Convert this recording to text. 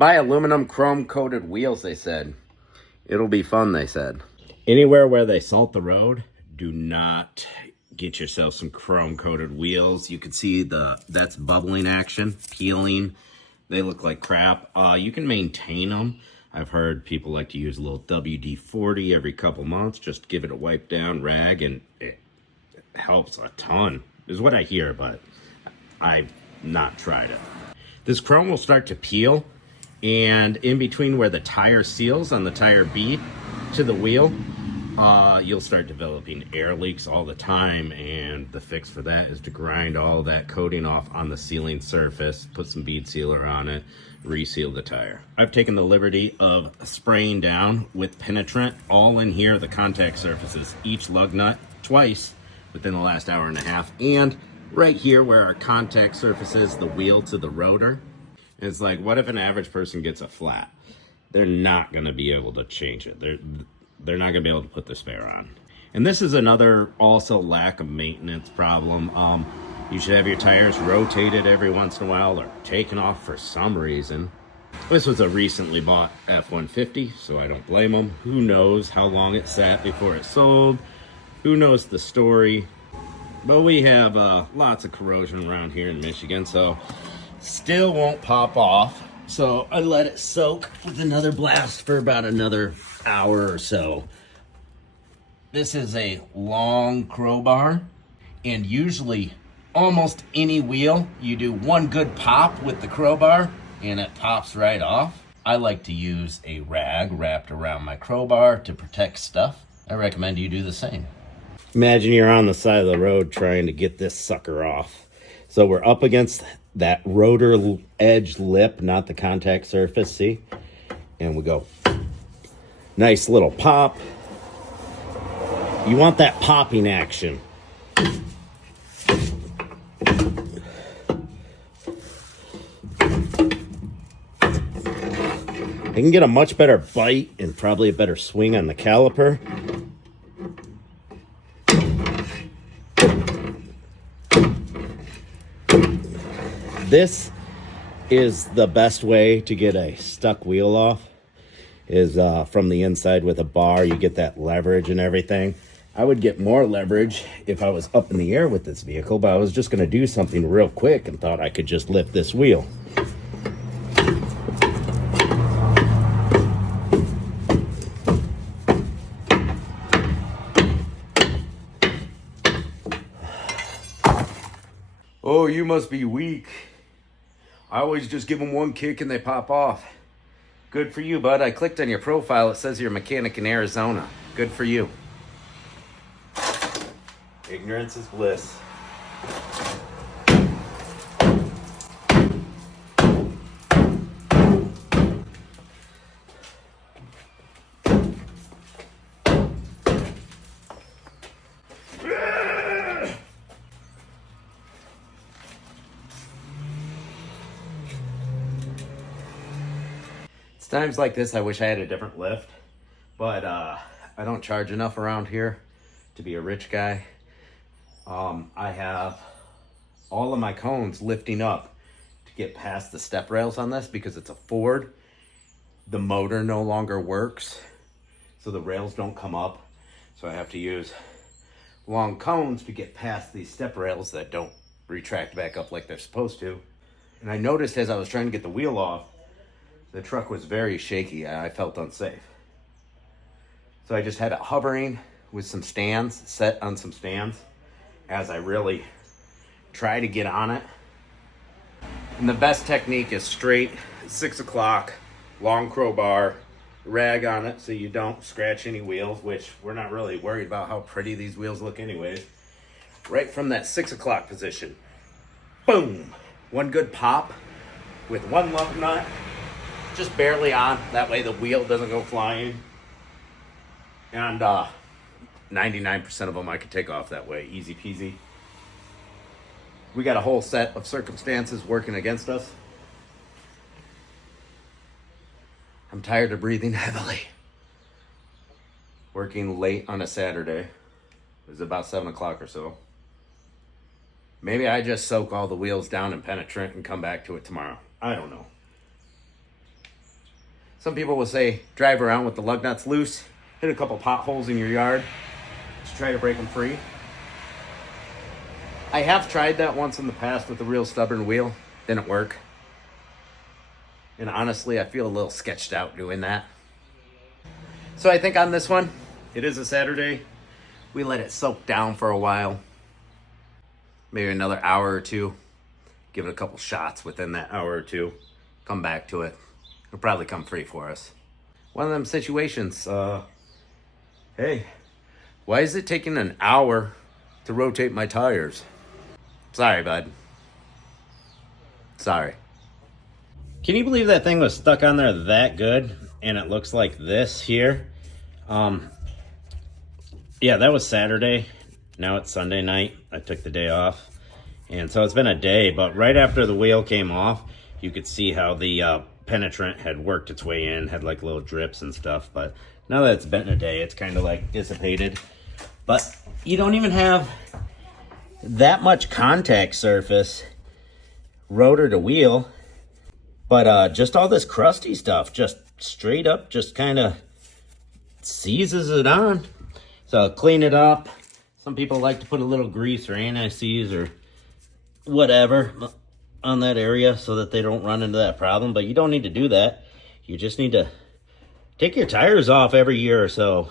Buy aluminum chrome coated wheels, they said. It'll be fun, they said. Anywhere where they salt the road, do not get yourself some chrome coated wheels. You can see that's bubbling action, peeling. They look like crap. You can maintain them. I've heard people like to use a little WD-40 every couple months. Just give it a wipe down rag and it helps a ton, is what I hear, but I've not tried it. This chrome will start to peel, and in between where the tire seals on the tire bead to the wheel, you'll start developing air leaks all the time, and the fix for that is to grind all that coating off on the sealing surface, put some bead sealer on it, reseal the tire. I've taken the liberty of spraying down with penetrant all in here, the contact surfaces, each lug nut twice within the last hour and a half, and right here where our contact surface is, the wheel to the rotor. It's like, what if an average person gets a flat? They're not going to be able to change it. They're not going to be able to put the spare on. And this is another also lack of maintenance problem. You should have your tires rotated every once in a while or taken off for some reason. This was a recently bought F-150, so I don't blame them. Who knows how long it sat before it sold? Who knows the story? But we have lots of corrosion around here in Michigan, so still won't pop off. So I let it soak with another blast for about another hour or so. This is a long crowbar, and usually almost any wheel, you do one good pop with the crowbar and it pops right off. I like to use a rag wrapped around my crowbar to protect stuff. I recommend you do the same. Imagine you're on the side of the road trying to get this sucker off. So we're up against that rotor edge lip, not the contact surface, see? And we go, nice little pop. You want that popping action. I can get a much better bite and probably a better swing on the caliper. This is the best way to get a stuck wheel off, is from the inside with a bar. You get that leverage and everything. I would get more leverage if I was up in the air with this vehicle, but I was just going to do something real quick and thought I could just lift this wheel. Oh, you must be weak. I always just give them one kick and they pop off. Good for you, bud. I clicked on your profile. It says you're a mechanic in Arizona. Good for you. Ignorance is bliss. Times like this, I wish I had a different lift, but I don't charge enough around here to be a rich guy. I have all of my cones lifting up to get past the step rails on this because it's a Ford. The motor no longer works, so the rails don't come up. So I have to use long cones to get past these step rails that don't retract back up like they're supposed to. And I noticed as I was trying to get the wheel off, the truck was very shaky. I felt unsafe. So I just had it hovering with some stands, set on some stands, as I really try to get on it. And the best technique is straight 6 o'clock, long crowbar, rag on it so you don't scratch any wheels, which we're not really worried about how pretty these wheels look anyways. Right from that 6 o'clock position. Boom! One good pop with one lug nut. Just barely on, that way the wheel doesn't go flying. And 99% of them I could take off that way, easy peasy. We got a whole set of circumstances working against us. I'm tired of breathing heavily. Working late on a Saturday. It was about 7 o'clock or so. Maybe I just soak all the wheels down in penetrant and come back to it tomorrow. I don't know. Some people will say drive around with the lug nuts loose, hit a couple potholes in your yard, just try to break them free. I have tried that once in the past with a real stubborn wheel. Didn't work. And honestly, I feel a little sketched out doing that. So I think on this one, it is a Saturday. We let it soak down for a while. Maybe another hour or two. Give it a couple shots within that hour or two. Come back to it. It'll probably come free for us. One of them situations, hey, why is it taking an hour to rotate my tires? Sorry, bud. Sorry. Can you believe that thing was stuck on there that good? And it looks like this here. Yeah, that was Saturday. Now it's Sunday night. I took the day off. And so it's been a day, but right after the wheel came off, you could see how the penetrant had worked its way in, had like little drips and stuff. But now that it's been a day, it's kind of like dissipated. But you don't even have that much contact surface, rotor to wheel. But just all this crusty stuff, just straight up, just kind of seizes it on. So clean it up. Some people like to put a little grease or anti-seize or whatever on that area so that they don't run into that problem. But you don't need to do that. You just need to take your tires off every year or so.